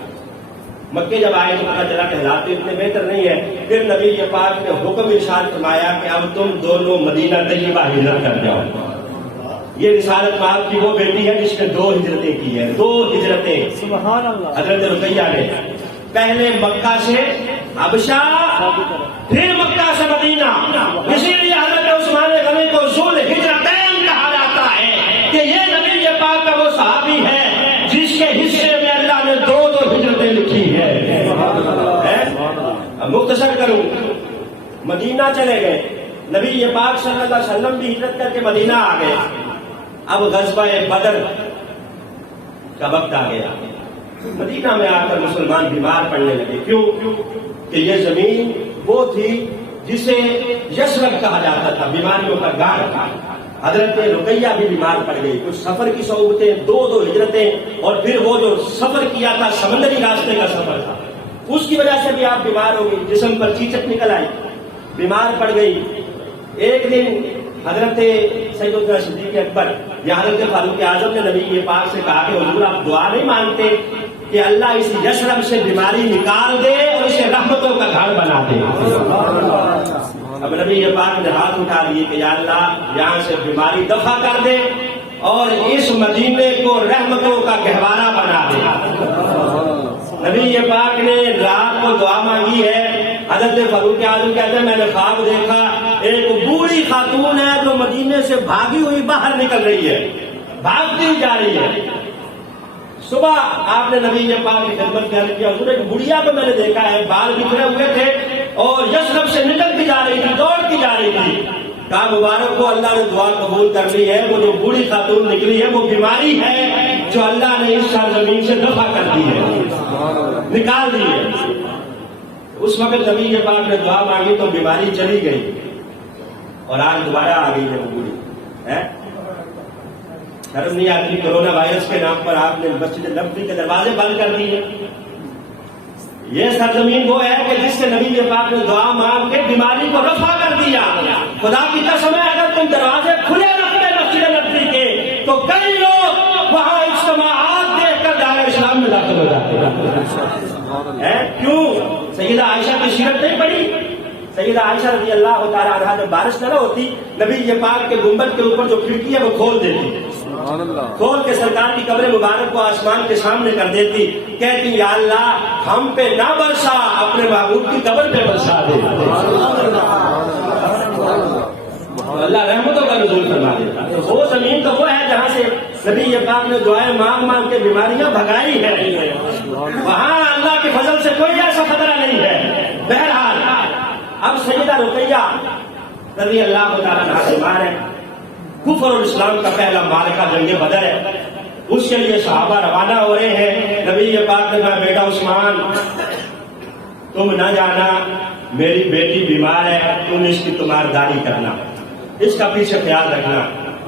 مکے جب آئے تو پتا چلا کہ حالات اتنے بہتر نہیں ہے. پھر نبی پاک نے حکم ارشاد فرمایا کہ اب تم دونوں مدینہ طیبہ ہجرت کر جاؤ. یہ رسالت مآب کی وہ بیٹی ہے جس نے 2 ہجرتیں کی ہیں، 2 ہجرتیں سبحان اللہ. حضرت رقیہ نے، پہلے مکہ سے حبشہ، پھر مکہ سے مدینہ. اسی لیے حضرت عثمان غنی کو ذو الہجرتین کہا جاتا ہے کہ یہ نبی پاک کا وہ صحابی ہے جس کے حصے میں اللہ نے 2 ہجرتیں لکھی ہے. اب مختصر کروں، مدینہ چلے گئے، نبی پاک صلی اللہ علیہ وسلم بھی ہجرت کر کے مدینہ آ گئے. اب غزوہ بدر کا وقت آ گیا. مدینہ میں آ کر مسلمان بیمار پڑنے لگے. کیوں؟ کہ یہ زمین وہ تھی جسے یثرب کہا جاتا تھا، بیماریوں کا گھر. حضرت رقیہ بھی بیمار پڑ گئی. کچھ سفر کی صعوبتیں، 2 ہجرتیں، اور پھر وہ جو سفر کیا تھا سمندری راستے کا سفر تھا، اس کی وجہ سے بھی آپ بیمار ہو گئی. جسم پر چیچک نکل آئی، بیمار پڑ گئی. ایک دن حضرت سیدنا صدیق اکبر یا حضرت فاروق اعظم نے نبی پاک سے کہا کہ حضور آپ دعا نہیں مانگتے کہ اللہ اس یثرب سے بیماری نکال دے اور اسے رحمتوں کا گھر بنا دے. اب نبی پاک نے ہاتھ اٹھا دیے کہ یا اللہ یہاں سے بیماری دفع کر دے اور اس مدینے کو رحمتوں کا گہوارہ بنا دے. نبی پاک نے رات کو دعا مانگی ہے. حضرت فاروق اعظم کہتے ہیں میں نے خواب دیکھا ایک بوڑھی خاتون ہے جو مدینے سے بھاگی ہوئی باہر نکل رہی ہے، بھاگتی جا رہی ہے. صبح آپ نے نبی پاک کی خدمت میں کیا، حضور ایک بڑھیا کو میں نے دیکھا ہے، بال بکھرے ہوئے تھے اور یثرب سے نکلتی جا رہی تھی، دوڑتی جا رہی تھی. کہا مبارک کو اللہ نے دعا قبول کر لی ہے. وہ جو بوڑھی خاتون نکلی ہے وہ بیماری ہے جو اللہ نے اس سرزمین سے دفع کر دی ہے، نکال دی ہے. اس وقت نبی پاک نے دعا مانگی تو بیماری چلی گئی اور آج دوبارہ آ گئی ہے وہ بوڑھی. شرم نہیں آتی؟ کورونا وائرس کے نام پر آپ نے مسجد نبوی کے دروازے بند کر دیے. یہ سرزمین وہ ہے کہ جس سے نبی پاک نے دعا مانگ کے بیماری کو رفع کر دیا. خدا کی قسم ہے اگر تم دروازے کھلے رکھتے مسجد نبوی کے تو کئی لوگ وہاں اجتماعات دیکھ کر دار اسلام میں داخل ہو جاتے ہیں. کیوں؟ سیدہ عائشہ کی سیرت نہیں پڑھی؟ سیدہ عائشہ رضی اللہ تعالیٰ عنہا جب بارش نہ ہوتی نبی پاک کے گنبد کے اوپر جو کھڑکی ہے وہ کھول دیتی، کھول کے سرکار کی قبر مبارک کو آسمان کے سامنے کر دیتی. کہتی یا اللہ ہم پہ نہ برسا، اپنے محبوب کی قبر پہ برسا دے. اللہ رحمتوں کا نزول فرما دیتا. وہ زمین تو وہ ہے جہاں سے نبی پاک نے دعائیں مانگ مانگ کے بیماریاں بھگائی ہے. وہاں اللہ کے فضل سے کوئی ایسا خطرہ نہیں ہے. بہرحال اب سیدہ رقیہ رضی اللہ تعالیٰ عنہا بیمار ہے. کفر اور اسلام کا پہلا معرکہ جنگ بدر ہے. اس کے لیے صحابہ روانہ ہو رہے ہیں. نبی پاک نے کہا بیٹا عثمان تم نہ جانا، میری بیٹی بیمار ہے، تم اس کی تمہارداری کرنا، اس کا پیچھے خیال رکھنا.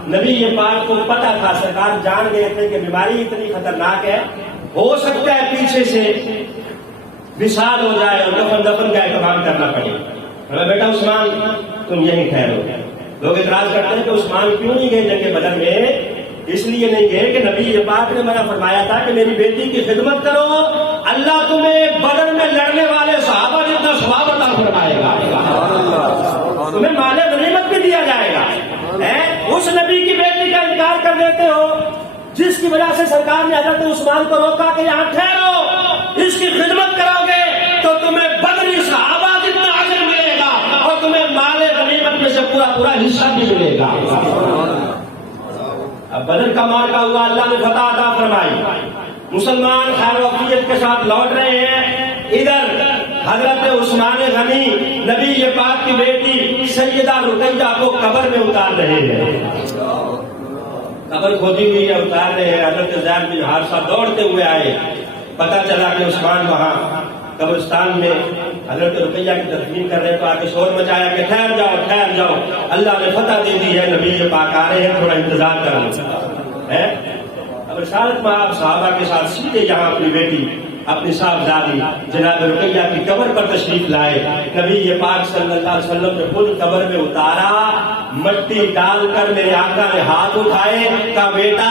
نبی پاک کو پتا تھا، سرکار جان گئے تھے کہ بیماری اتنی خطرناک ہے، ہو سکتا ہے پیچھے سے وصال ہو جائے اور دفن کا اہتمام کرنا پڑے. بیٹا عثمان تم یہیں ٹھہرو. لوگ اعتراض کرتے ہیں کہ عثمان کیوں نہیں گئے جنگ بدر میں؟ اس لیے نہیں گئے کہ نبی پاک نے منع فرمایا تھا کہ میری بیٹی کی خدمت کرو، اللہ تمہیں بدر میں لڑنے والے صحابہ جتنا ثواب عطا فرمائے گا، تمہیں مال غنیمت بھی دیا جائے گا. اس نبی کی بیٹی کا انکار کر دیتے ہو جس کی وجہ سے سرکار نے حضرت عثمان کو روکا کہ یہاں ٹھہرو، اس کی خدمت کرو گے تو تمہیں بدری صحابہ جتنا اجر ملے گا اور تمہیں مال غنیمت میں سے پورا حصہ بھی ملے گا. اب بدر کا مارکا ہوا، اللہ نے فتح عطا فرمائی، مسلمان خیر و عافیت کے ساتھ لوٹ رہے ہیں. ادھر حضرت عثمان غنی نبی پاک کی بیٹی سیدہ رقیہ کو قبر میں اتار رہے ہیں. قبر کھودی ہوئی ہے، اتار رہے ہیں. حضرت زید بن حارثہ دوڑتے ہوئے آئے. پتا چلا کہ عثمان وہاں قبرستان میں حضرت رقیہ کی تدفین کر رہے تو آ کے شور مچایا کہ ٹھہر جاؤ ٹھہر جاؤ، اللہ نے فتح دے دی ہے، نبی پاک آ رہے ہیں، تھوڑا انتظار کر لو. اب رسالت میں آپ صحابہ کے ساتھ سیدھے یہاں اپنی بیٹی اپنی صاحبزادی جناب رقیہ کی قبر پر تشریف لائے. نبی پاک صلی اللہ علیہ وسلم نے خود قبر میں اتارا، مٹی ڈال کر میرے آقا نے ہاتھ اٹھائے، کہا بیٹا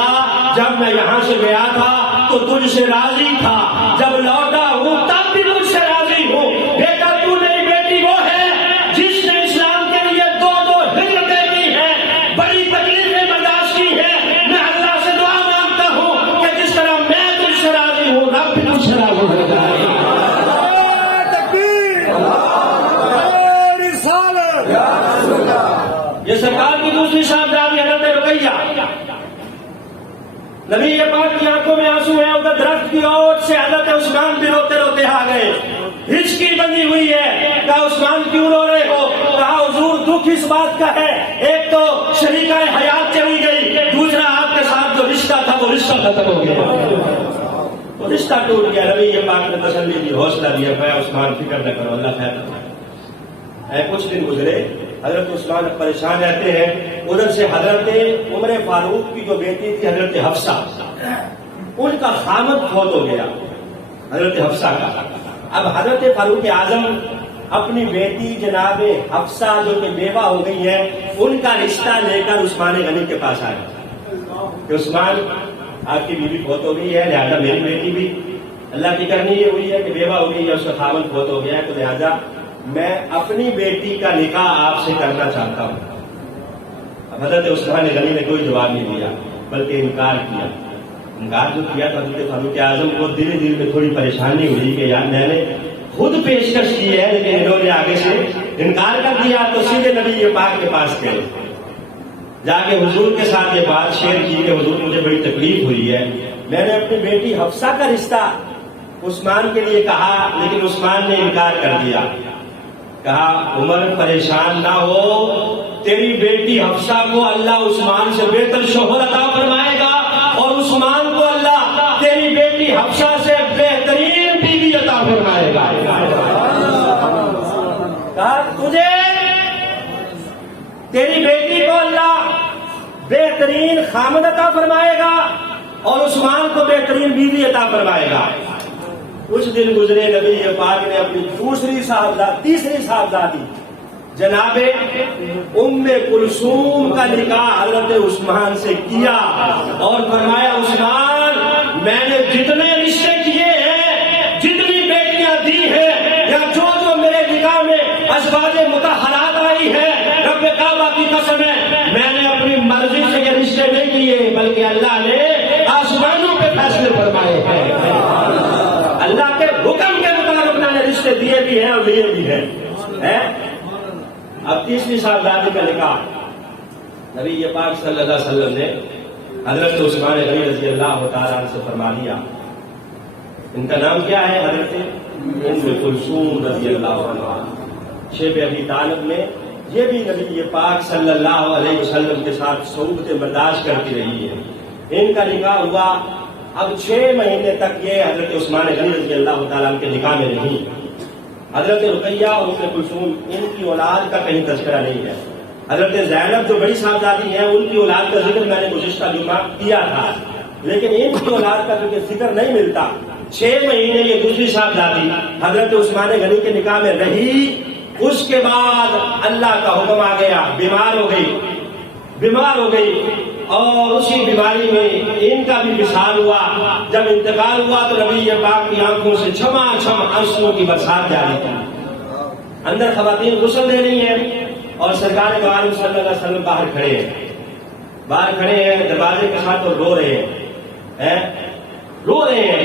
جب میں یہاں سے گیا تھا تو تجھ سے راضی تھا، جب لوٹا ہوں تب بھی مجھ سے راضی ہوں. بیٹا تو میری بیٹی وہ ہے جس نے اسلام کے لیے 2 ہجرتیں کی ہیں، بڑی تکلیفیں برداشت کی ہیں، ہو جائے. تکبیر رسالت. یہ سرکار کی دوسری صاحبزادی حضرت رقیہ. نبی پاک کی آنکھوں میں آنسو ہیں. ادھر درخت کی اوٹ سے حضرت عثمان بھی روتے روتے آ گئے. ہچکی بندی ہوئی ہے. کہا عثمان کیوں رو رہے ہو؟ کہا حضور دکھ اس بات کا ہے، ایک تو شریکہ حیات چلی گئی، دوسرا آپ کے ساتھ جو رشتہ تھا وہ رشتہ ختم ہو گیا، وہ رشتہ ٹوٹ گیا. نبی پاک نے تسلی دی، حوصلہ دیا. میں عثمان فکر نہ کرو، اللہ خیر کرے. کچھ دن گزرے، حضرت عثمان پریشان رہتے ہیں. ادھر سے حضرت عمر فاروق کی جو بیٹی تھی حضرت حفصہ، ان کا خامد فوت ہو گیا، حضرت حفصہ کا. اب حضرت فاروق اعظم اپنی بیٹی جناب حفصہ جو کہ بیوہ ہو گئی ہے، ان کا رشتہ لے کر عثمان غنی کے پاس آئے کہ عثمان آپ کی بیوی فوت ہو گئی ہے، لہذا میری بیٹی بھی اللہ کی کرنی یہ ہوئی ہے کہ بیوہ ہو گئی ہے، اس کا خامد فوت ہو گیا ہے، تو لہذا میں اپنی بیٹی کا نکاح آپ سے کرنا چاہتا ہوں. اب حضرت عثمان غنی نے کوئی جواب نہیں دیا بلکہ انکار کیا. انکار جو کیا تو حضرت فاروق اعظم کو دل دل میں تھوڑی پریشانی ہوئی کہ یار میں نے خود پیشکش کی ہے لیکن انہوں نے آگے سے انکار کر دیا. تو سیدھے نبی پاک کے پاس گئے، جا کے حضور کے ساتھ یہ بات شیئر کی کہ حضور مجھے بڑی تکلیف ہوئی ہے، میں نے اپنی بیٹی حفصہ کا رشتہ عثمان کے لیے کہا لیکن عثمان نے انکار کر دیا. کہا عمر پریشان نہ ہو، تیری بیٹی حفصہ کو اللہ عثمان سے بہتر شوہر عطا فرمائے گا اور عثمان کو اللہ تیری بیٹی حفصہ سے بہترین بیوی عطا فرمائے گا. کہا تجھے تیری بیٹی کو اللہ بہترین خامد عطا فرمائے گا اور عثمان کو بہترین بیوی عطا فرمائے گا. کچھ دن گزرے، نبی پاک نے اپنی تیسری صاحبزادی جناب ام کلثوم کا نکاح حضرت عثمان سے کیا اور فرمایا عثمان میں نے جتنے رشتے کیے ہیں، جتنی بیٹیاں دی ہیں، یا جو جو میرے نکاح میں ازواج مطہرات آئی ہے، رب کعبہ کی قسم ہے میں نے اپنی مرضی سے یہ رشتے نہیں کیے بلکہ اللہ نے آسمانوں پہ فیصلے فرمائے ہیں. اللہ کے حکم کے مطابق میں نے رشتے دیے بھی ہیں اور لیے بھی ہیں. اب تیسری صاحبزادی کا نکاح نبی پاک صلی اللہ علیہ وسلم نے حضرت عثمان غنی رضی اللہ تعالیٰ عنہ سے فرما دیا. ان کا نام کیا ہے؟ حضرت ام کلثوم رضی اللہ عنہ. شیب ابی طالب میں یہ بھی نبی پاک صلی اللہ علیہ وسلم کے ساتھ صحبت برداشت کرتی رہی ہے. ان کا نکاح ہوا. اب 6 مہینے تک یہ حضرت عثمان غنی رضی اللہ تعالیٰ عنہ کے نکاح میں نہیں. حضرت رقیہ اور ام کلثوم ان کی اولاد کا کہیں تذکرہ نہیں ہے. حضرت زینب جو بڑی صاحبزادی ہیں ان کی اولاد کا ذکر میں نے گزشتہ جمعہ کیا تھا لیکن ان کی اولاد کا ذکر نہیں ملتا. 6 مہینے یہ دوسری صاحبزادی حضرت عثمان غنی کے نکاح میں رہی. اس کے بعد اللہ کا حکم آ گیا، بیمار ہو گئی اور اسی بیماری میں ان کا بھی وصال ہوا. جب انتقال ہوا تو نبی پاک کی آنکھوں سے چھما چھم آنسوؤں کی برسات جاری تھی. اندر خواتین غسل دے رہی ہیں اور سرکار دو عالم صلی اللہ علیہ وسلم باہر کھڑے ہیں دروازے کے ساتھ اور رو رہے ہیں.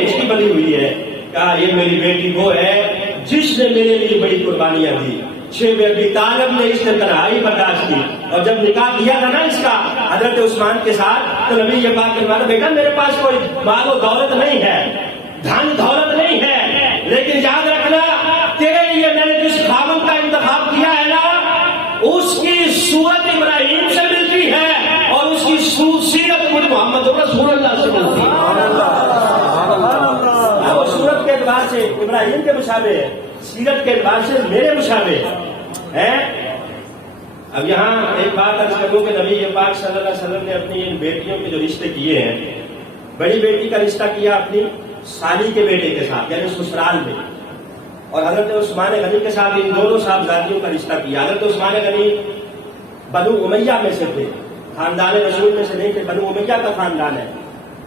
اس کی بنی ہوئی ہے. کہا یہ میری بیٹی وہ ہے جس نے میرے لیے بڑی قربانیاں دی. شیب ابی طالب نے اس نے تنہائی برداشت کی اور جب نکاح کیا تھا نا اس کا حضرت عثمان کے ساتھ تو نبی یہ بات کروانا بیٹا میرے پاس کوئی مال و دولت نہیں ہے، دھن دولت نہیں ہے، لیکن یاد رکھنا تیرے لیے میں نے جس خاوند کا انتخاب کیا ہے نا اس کی صورت ابراہیم سے ملتی ہے اور اس کی سیرت مجھ محمد رسول اللہ سے ملتی ہے. وہ صورت کے اعتبار سے ابراہیم کے مشابہ ہے، سیرت کے اعتبار سے میرے مشابہ ہے. اب یہاں ایک بات عرض کروں کہ نبی پاک صلی اللہ علیہ وسلم نے اپنی ان بیٹیوں کے جو رشتے کیے ہیں، بڑی بیٹی کا رشتہ کیا اپنی سالی کے بیٹے کے ساتھ یعنی سسرال میں، اور حضرت عثمان غنی کے ساتھ ان دونوں صاحبزادیوں کا رشتہ کیا. حضرت عثمان غنی بنو امیہ میں سے تھے، خاندان رسول میں سے نہیں تھے، بنو امیہ کا خاندان ہے.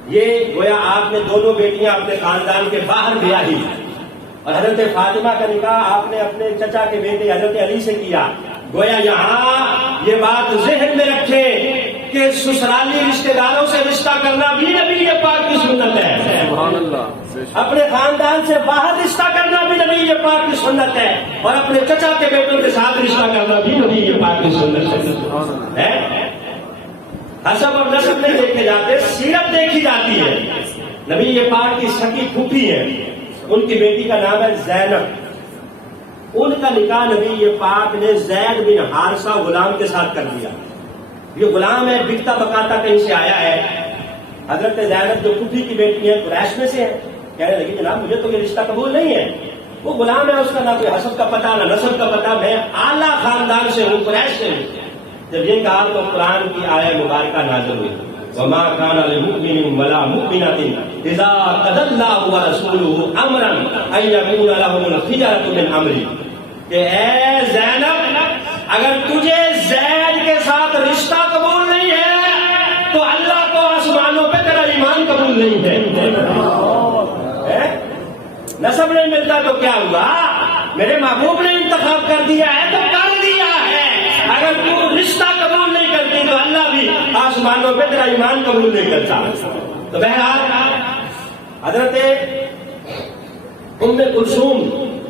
یہ گویا آپ نے دونوں بیٹیاں اپنے خاندان کے باہر بیاہی اور حضرت فاطمہ کا نکاح آپ نے اپنے چچا کے بیٹے حضرت علی سے کیا. گویا یہاں یہ بات ذہن میں رکھے کہ سسرالی رشتہ داروں سے رشتہ کرنا بھی نبی پاک کی سنت ہے. سبحان اللہ. اپنے خاندان سے باہر رشتہ کرنا بھی نبی یہ پاک کی سنت ہے، اور اپنے چچا کے بیٹوں کے ساتھ رشتہ کرنا بھی نبی یہ پاک کی سنت ہے۔ حسب اور نسب نہیں دیکھے جاتے، سیرت دیکھی جاتی ہے۔ نبی یہ پاک کی سکی پھوپھی ہے، ان کی بیٹی کا نام ہے زینب، ان کا نکاح نبی یہ پاک نے زید بن حارثہ غلام کے ساتھ کر دیا۔ یہ غلام ہے، بکتا بکاتا کہیں سے آیا ہے۔ حضرت زینب جو پھوپھی کی بیٹی ہے قریش میں سے ہے، کہنے لگی جناب مجھے تو یہ رشتہ قبول نہیں ہے، وہ غلام ہے، اس کا نہ کوئی حسب کا پتہ نہ نسب کا پتہ، میں اعلیٰ خاندان سے ہوں، قریش سے ہوں۔ جب یہ کہا تو قرآن کی آیت مبارکہ نازل ہوئی، وما كان لمؤمن ولا مؤمنة اذا قضى الله ورسوله امرا ان يكون لهم الخيرة من امره، کہ اے زینب اگر تجھے زید کے ساتھ رشتہ قبول نہیں ہے تو اللہ کو آسمانوں پہ تیرا ایمان قبول نہیں ہے۔ نسب نہیں ملتا تو کیا ہوا، میرے محبوب نے انتخاب کر دیا ہے تو کر دیا ہے، اگر تو رشتہ قبول نہیں کرتی تو اللہ بھی آسمانوں پہ تیرا ایمان قبول نہیں کرتا۔ تو بہرحال حضرت ام کلثوم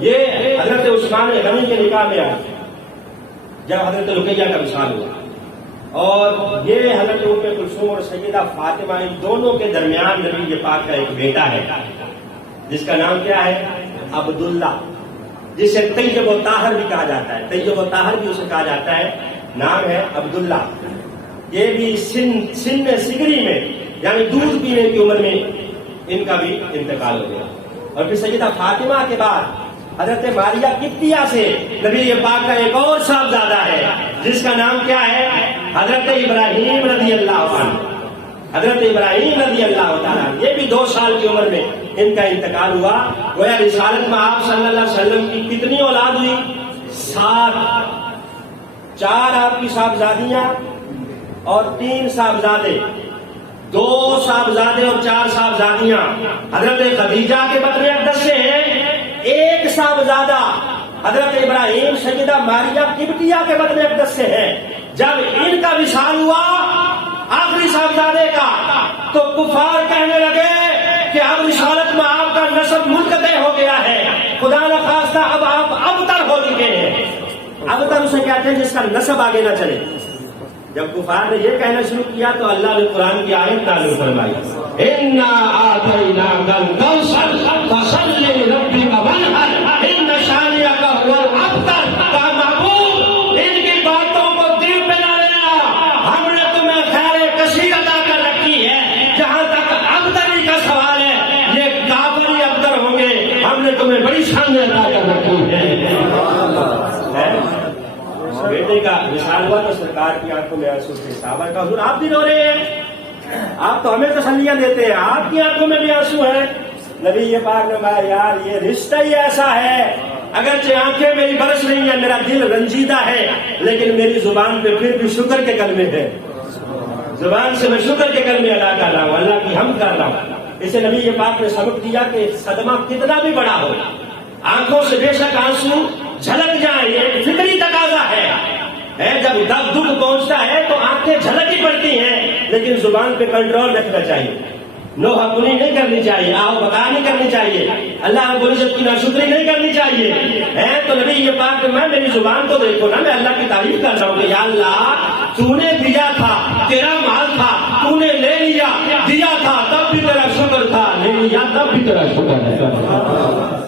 یہ حضرت عثمان غنی کے نکاح میں آئی جب حضرت رقیہ کا وصال ہوا، اور یہ حضرت ام کلثوم اور سیدہ فاطمہ ان دونوں کے درمیان نبی یہ پاک کا ایک بیٹا ہے جس کا نام کیا ہے، عبداللہ، جسے طیب و طاہر بھی کہا جاتا ہے، طیب و طاہر بھی اسے کہا جاتا ہے، نام ہے عبداللہ۔ یہ بھی سن سگری میں یعنی دودھ پینے کی عمر میں ان کا بھی انتقال ہو گیا۔ اور پھر سیدہ فاطمہ کے بعد حضرت ماریہ قبطیہ سے نبی یہ پاک کا ایک اور صاحبزادہ ہے جس کا نام کیا ہے، حضرت ابراہیم رضی اللہ عنہ، حضرت ابراہیم رضی اللہ تعالیٰ، یہ بھی 2 سال کی عمر میں ان کا انتقال ہوا۔ گویا رسالت میں آپ صلی اللہ علیہ وسلم کی کتنی اولاد ہوئی، 7، 4 آپ کی صاحبزادیاں اور 3 صاحبزادے، 2 صاحبزادے اور 4 صاحبزادیاں۔ حضرت خدیجہ کے بطن اقدس سے ہیں 1 صاحبزادہ، حضرت ابراہیم سیدہ ماریہ قبطیہ کے بطن اقدس سے ہے۔ جب ان کا وصال ہوا آخری صاحبزادے کا تو کفار کہنے لگے کہ اب رسالت میں آپ کا نسب منقطع ہو گیا ہے، خدا نخواستہ اب آپ ابتر ہو چکے ہیں۔ ابتر اسے کہتے ہیں جس کا نسب آگے نہ چلے۔ جب کفار نے یہ کہنا شروع کیا تو اللہ نے قرآن کی آیت نازل فرمائی، اِنَّا آتَيْنَاكَ الْكَوْثَرَ فَصَلِّ لِرَبِّكَ وَانْحَرْ إِنَّ شَانِئَكَ هُوَ الْأَبْتَرُ۔ کا محبوب ان کی باتوں کو دل پہ نہ لینا، ہم نے تمہیں خیر کثیر عطا کر رکھی ہے۔ جہاں تک ابتری کا سوال ہے یہ کافری ابتر ہوں گے، ہم نے تمہیں بڑی شان عطا کر رکھی ہے۔ بیٹے کا وصال ہوا تو سرکار کی آنکھوں میں آنسو تھے، صحابہ کا حضور آپ بھی رو رہے ہیں، آپ تو ہمیں تسلیاں دیتے ہیں، آپ کی آنکھوں میں بھی آنسو ہیں۔ نبی یہ پاک نے کہا یار یہ رشتہ ہی ایسا ہے، اگرچہ آنکھیں میری برس رہی ہیں، میرا دل رنجیدہ ہے، لیکن میری زبان پہ پھر بھی شکر کے کلمے ہیں، زبان سے میں شکر کے کلمے ادا کر رہا ہوں، اللہ کی حمد کر رہا ہوں۔ اسے نبی یہ پاک نے سبق دیا کہ صدمہ کتنا بھی بڑا ہو، آنکھوں سے بے شک آنسو جھلک جائیں، یہ فطری تقاضا ہے۔ جب دکھ پہنچتا ہے تو آنکھیں جھلک ہی پڑتی ہیں، لیکن زبان پہ کنٹرول رکھنا چاہیے، نوحہ کنی نہیں کرنی چاہیے، آؤ بتا نہیں کرنی چاہیے، اللہ رب العزت کی ناشکری نہیں کرنی چاہیے۔ تو نبی یہ بات میں میری زبان کو دیکھو نا، میں اللہ کی تعریف کر رہا ہوں کہ یا اللہ تو نے دیا تھا، تیرا مال تھا، تو نے لے لیا، دیا تھا تب بھی تیرا شکر تھا، لے لیا تب بھی تیرا شکر ہے۔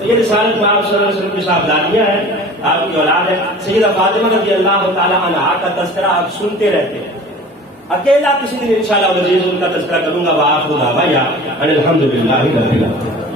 یہ رسالت میں آپ صلی اللہ علیہ وسلم کی صاحبزادیاں ہیں، آپ کی اولاد ہے۔ سیدہ فاطمہ رضی اللہ تعالی عنہا کا تذکرہ آپ سنتے رہتے ہیں، اکیلا کسی دن انشاءاللہ ان کا تذکرہ کروں گا۔ وآخر دعوانا ان الحمد للہ رب العالمین۔